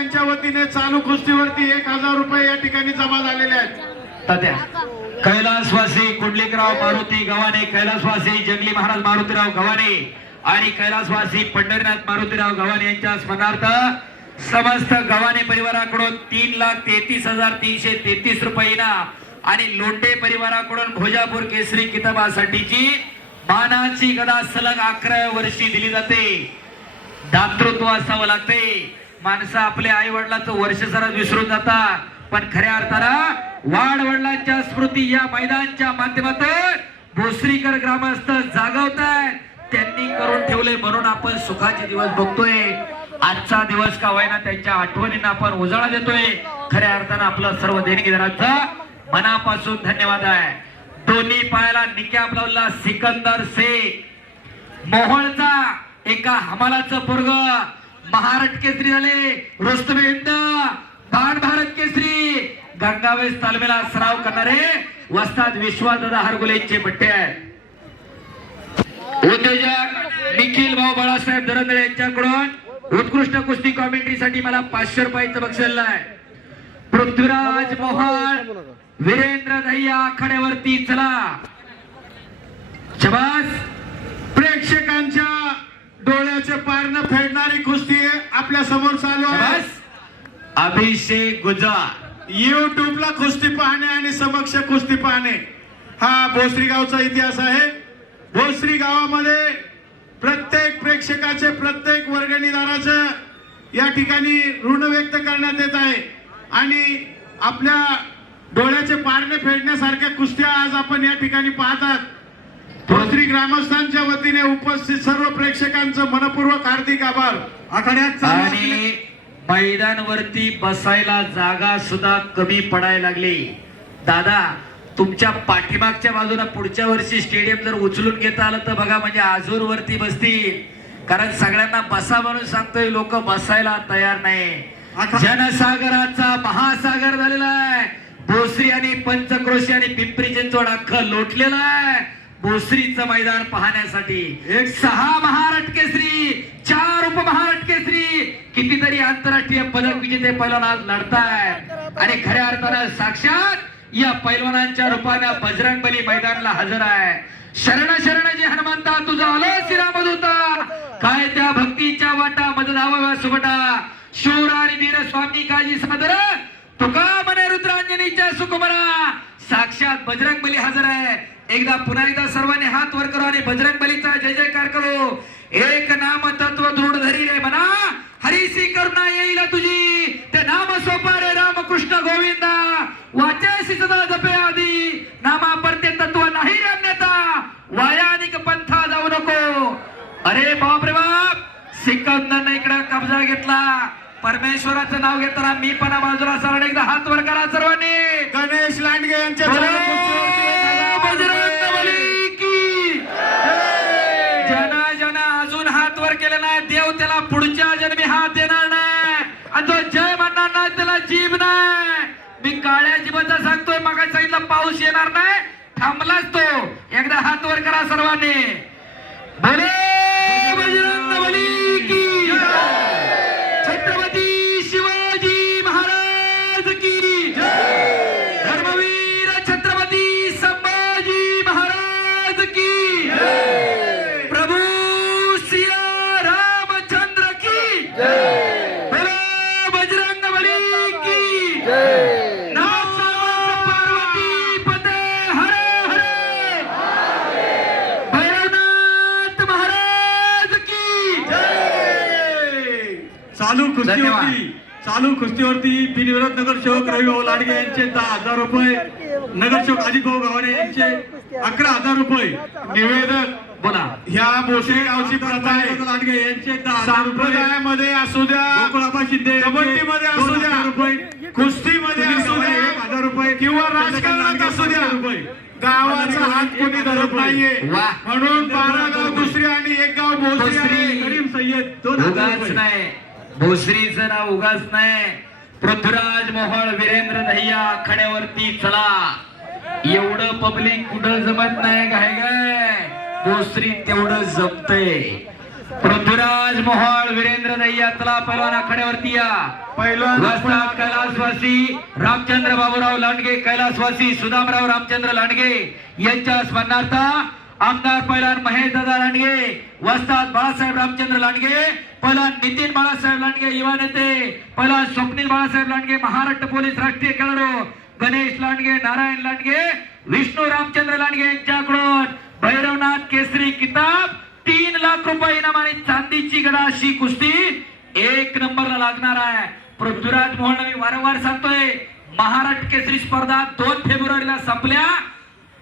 यांच्या वतीने चालू कुस्तीवरती एक हजार रुपये या ठिकाणी जमा झालेले आहेत. तात्या कैलासवासी कुंडलिकराव मारुती गव्हाणे कैलासवासी जंगली महाराज मारुतीराव गव्हाणे आणि कैलासवासी पंढरीनाथ मारुतीराव गव्हाणे यांच्या स्मरणार्थ समस्त गव्हाणे परिवाराकडून तीन लाख तेहतीस हजार तीनशे तेहतीस रुपये इनाम आणि लोंढे परिवाराकडून भोजापूर केसरी किताबासाठीची मानाची गदा सलग अकरा वर्षी दिली जाते. दातृत्व असावं लागते. माणसं आपल्या आई वडिलांचं वर्ष जरा विसरून जातात. पण खऱ्या अर्थानं वाढ वडिलांच्या स्मृती या मैदानच्या माध्यमातून भोसरीकर ग्रामस्थ जागवतायत त्यांनी करून ठेवले म्हणून आपण सुखाचे दिवस बघतोय. आजचा दिवस का होईना त्यांच्या आठवणींना आपण उजाळा देतोय. खऱ्या अर्थानं आपलं सर्व देणगीदारांचा मनापासून धन्यवाद आहे. दोन्ही पायाला निक्या लावला सिकंदर से. मोहळचा एका हमालाचं पोरग. महाराष्ट्र केसरी झाले रुस्तम हिंद भारत केसरी. गंगावेश तालमीला सराव करणारे वस्ताद विश्वासदादा हरगुलेचे भट्टे आहेत. उद्योजक निखिल भाऊ बाळासाहेब धरंदळे यांच्याकडून उत्कृष्ट कुस्ती कॉमेंट्रीसाठी मला पाचशे रुपयाचं बक्षीस आहे. पृथ्वीराज मोहन वीरेंद्र दहिया आखाड्यावरती चला. शबास प्रेक्षकांच्या डोळ्याचे पारणं फेडणारी कुस्ती आपल्यासमोर चालू आहे. अभिषेक गुजर युट्यूबला कुस्ती पाहणे आणि समक्ष कुस्ती पाहणे. हा भोसरी गावचा इतिहास आहे. भोसरी गावामध्ये प्रत्येक प्रेक्षकाचे प्रत्येक वर्गणीदाराचं या ठिकाणी ऋण व्यक्त करण्यात येत आहे. आणि आपल्या डोळ्याचे पारणे फेडण्यासारख्या कुस्त्या आज आपण या ठिकाणी पाहतात. भोसरी ग्रामस्थांच्या वतीने उपस्थित सर्व प्रेक्षकांचं मनपूर्वक हार्दिक आभार. आखाड्यात आणि मैदानवरती बसायला जागा सुद्धा कमी पडायला लागली. दादा तुमच्या पाठीमागच्या बाजूला पुढच्या वर्षी स्टेडियम जर उचलून घेता आलं तर बघा म्हणजे आजूर वरती बसतील. कारण सगळ्यांना बसा म्हणून सांगतोय लोक बसायला तयार नाही. जनसागराचा महासागर झालेला आहे. भोसरी आणि पंचक्रोशी आणि पिंपरी चिंचवड अख्खं लोटलेलं आहे. भोसरीचं मैदान पाहण्यासाठी. एक सहा महाराष्ट्र केसरी चार उपमहाराष्ट्र केसरी. कितीतरी आंतरराष्ट्रीय पदक विजेते पैलवान आज लढतायत आणि खऱ्या अर्थानं साक्षात या पैलवानांच्या रूपानं बजरंग बली मैदानाला हजर आहे. शरण शरण जे हनुमंता तुझा आलो श्रीराम होता काय त्या भक्तीच्या वाटा मज धावा सुबटा शूर आणि वीर स्वामी काजी सादर तुका मने रुद्रांजनीच्या सुकुमरा. साक्षात बजरंग बली हजर आहे. एकदा पुन्हा एकदा सर्वांनी हात वर करू आणि बजरंग बलीचा जय जयकार करू. एक नाम तत्व दृढ धरी रे म्हणा हरीसी करुणा येईल तुझी ते नाम सोपारे राम कृष्ण गोविंदा. वाचेसी सदा जपे आधी नामा परते तत्व नाही अन्यथा. वायानिक पंथा जाऊ नको. अरे बाप रे बाप सिकंदरने इकडे कब्जा घेतला. परमेश्वराचं नाव घेताना मी पण बाजूला सरळ एकदा हात वर करा सर्वांनी. गणेश लांडगे यांच्या जीभ नाही. मी काळ्या जीवाचा सांगतोय मग सांगितलं पाऊस येणार नाही. थांबलाच तो. एकदा हात वर करा सर्वांनी. भले बजरंग बली की कुस्तीवरती. चालू कुस्तीवरती बिनविरोध नगरसेवक रविभाऊ लाडगे यांचे दहा हजार रुपये नगरसेवक अजित भाऊ गव्हाणे यांचे अकरा हजार रुपये. निवेदक बोला. ह्या भोसरी गावची प्रथा आहे. लाडगे यांचे संप्रदायामध्ये असू द्या गोकुळाबा शिंदे कबड्डीमध्ये असू द्या रुपये. कुस्तीमध्ये असू द्या एक हजार रुपये. किंवा राजकारणात असू द्या. रुपये. गावाचा हात कोणी धरत नाहीये. म्हणून बारा गाव दुसरी आणि एक गाव भोसरी. करीम सय्यद दोन हजार. नाही. भोसरीचं नाव उगाच नाही. पृथ्वीराज मोहळ वीरेंद्र दह्या आखाड्यावरती चला. एवढं पब्लिक कुठं जमत नाही काय काय भोसरी तेवढं जमतंय. पृथ्वीराज मोहोळ वीरेंद्र दह्यातला पैलवान आखाड्यावरती या. पहिलवान कैलासवासी रामचंद्र बाबूराव लांडगे कैलासवासी सुदामराव रामचंद्र लांडगे यांच्या स्मरणार्थ आमदार पैलवान महेश दादा लांडगे वस्ताद बाळासाहेब रामचंद्र लांडगे पैलवान नितीन बाळासाहेब लांडगे युवा नेते पैलवान स्वप्नील बाळासाहेब लांडगे महाराष्ट्र पोलीस राष्ट्रीय खेळाडू गणेश लांडगे नारायण लांडगे विष्णू रामचंद्र लांडगे यांच्याकडून भैरवनाथ केसरी किताब तीन लाख रुपये इनाम आणि चांदीची गडा अशी कुस्ती एक नंबरला लागणार आहे. पृथ्वीराज मोहन मी वारंवार सांगतोय महाराष्ट्र केसरी स्पर्धा दोन फेब्रुवारीला संपल्या.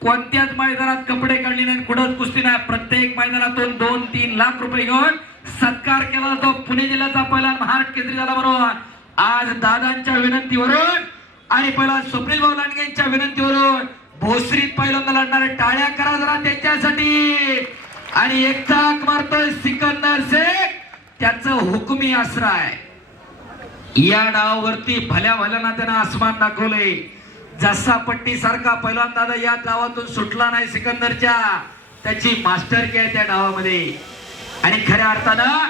कोणत्याच मैदानात कपडे काढले नाही कुठंच कुस्ती नाही. प्रत्येक मैदानातून दोन तीन लाख रुपये घेऊन सत्कार केला जातो. पुणे जिल्ह्याचा पहिला महाराष्ट्र केंद्रीय झाला बरोबर. आज दादांच्या विनंतीवरून आणि पहिला स्वप्नील भाऊ लांडगे यांच्या विनंतीवरून भोसरीत पहिल्यांदा लढणारे टाळ्या करा जरा त्यांच्यासाठी. आणि एक चाक मारतोय सिकंदर शेख. त्याचं हुकुमी आसरा आहे या डावावरती भल्या भल्याना त्यानं आसमान दाखवले जसा पट्टी सारखा पहिल्यांदा दादा या डावातून सुटला नाही सिकंदरच्या. त्याची मास्टर आहे त्या डावामध्ये आणि खऱ्या अर्थानं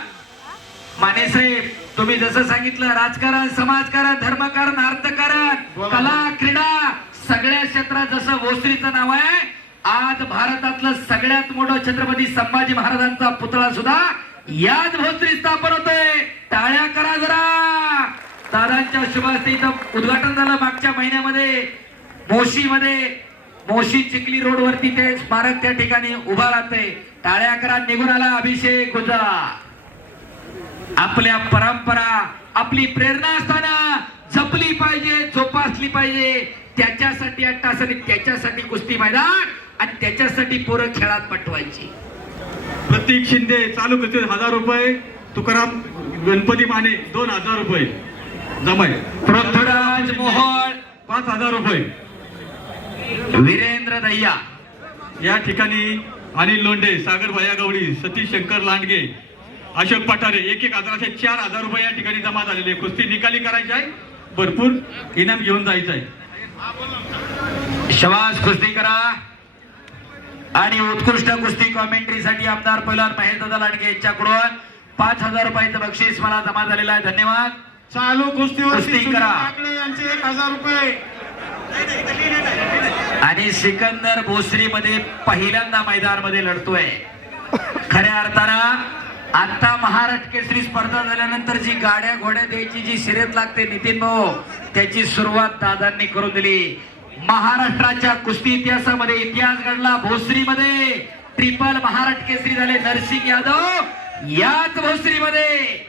माने साहेब तुम्ही जसं सांगितलं राजकारण समाजकारण धर्मकारण अर्थकारण. कला क्रीडा सगळ्या क्षेत्रात जसं भोसरीचं नाव आहे आज भारतातलं सगळ्यात मोठं छत्रपती संभाजी महाराजांचा पुतळा सुद्धा याच भोसरी स्थापन होतोय. टाळ्या करा जरा. दादांच्या शुभास्ते इथं उद्घाटन झालं मागच्या महिन्यामध्ये. मोशीमध्ये मोशी चिखली रोड वरती ते स्मारक त्या ठिकाणी उभा राहते टाळ्या अकरा निघून आला अभिषेक गुजरात आपल्या परंपरा आपली प्रेरणा असताना जपली पाहिजे जोपासली पाहिजे. त्याच्यासाठी अट्टास आणि त्याच्यासाठी कुस्ती मैदान आणि त्याच्यासाठी पोरं खेळात पाठवायची प्रतीक शिंदे चालू करते हजार रुपये. तुकाराम गणपती माने दोन हजार रुपये. जमाय पृथ्वीराज मोहोळ पाच हजार रुपये. वीरेंद्र दह्या. या ठिकाणी अनिल लोंढे सागर भया गवडी सतीश शंकर लांडगे अशोक पठारे एक एक हजाराचे चार हजार रुपये या ठिकाणी जमा झालेले. कुस्ती निकाली करायची आहे. भरपूर इनाम घेऊन जायचं आहे. शबाज कुस्ती करा. आणि उत्कृष्ट कुस्ती कॉमेंट्री साठी आमदार पैलवान महेश दादा लांडगे यांच्याकडून पाच हजार रुपयाचं बक्षीस मला जमा झालेलं आहे. धन्यवाद. चालू कुस्तीवर कुस्ती करा. यांचे एक हजार रुपये. आणि सिकंदर भोसरी मध्ये पहिल्यांदा मैदानमध्ये लढतोय. खऱ्या अर्थानं आता महाराष्ट्र केसरी स्पर्धा झाल्यानंतर जी गाड्या घोड्या द्यायची जी शर्यत लागते नितीन भाऊ त्याची सुरुवात दादांनी करून दिली. महाराष्ट्राच्या कुस्ती इतिहासामध्ये इतिहास घडला. भोसरीमध्ये ट्रिपल महाराष्ट्र केसरी झाले. नरसिंग यादव याच भोसरीमध्ये.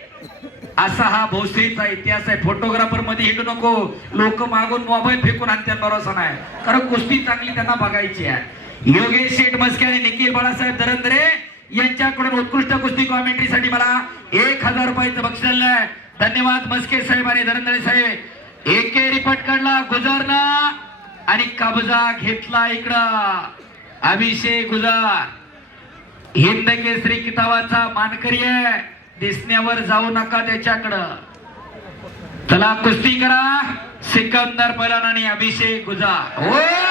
असा हा भोसरीचा इतिहास आहे. फोटोग्राफरमध्ये हिंडू नको. लोक मागून मोबाईल फेकून आणत्यात भरोसा नाही. कारण कुस्ती चांगली त्यांना बघायची आहे. योगेश शेठ मस्के आणि निखिल बाळासाहेब दरंदरे यांच्याकडून उत्कृष्ट कुस्ती कॉमेंट्री साठी मला एक हजार रुपयाचं बक्षीस आहे. धन्यवाद मस्के साहेब आणि दरंदरे साहेब. एकेरी पटकडला गुजरना आणि कब्जा घेतला इकडं. अभिषेक गुजार. हिंद केसरी किताबाचा मानकरी आहे. दिसण्यावर जाऊ नका त्याच्याकडं. चला कुस्ती करा. सिकंदर पलान आणि अभिषेक गुजा हो!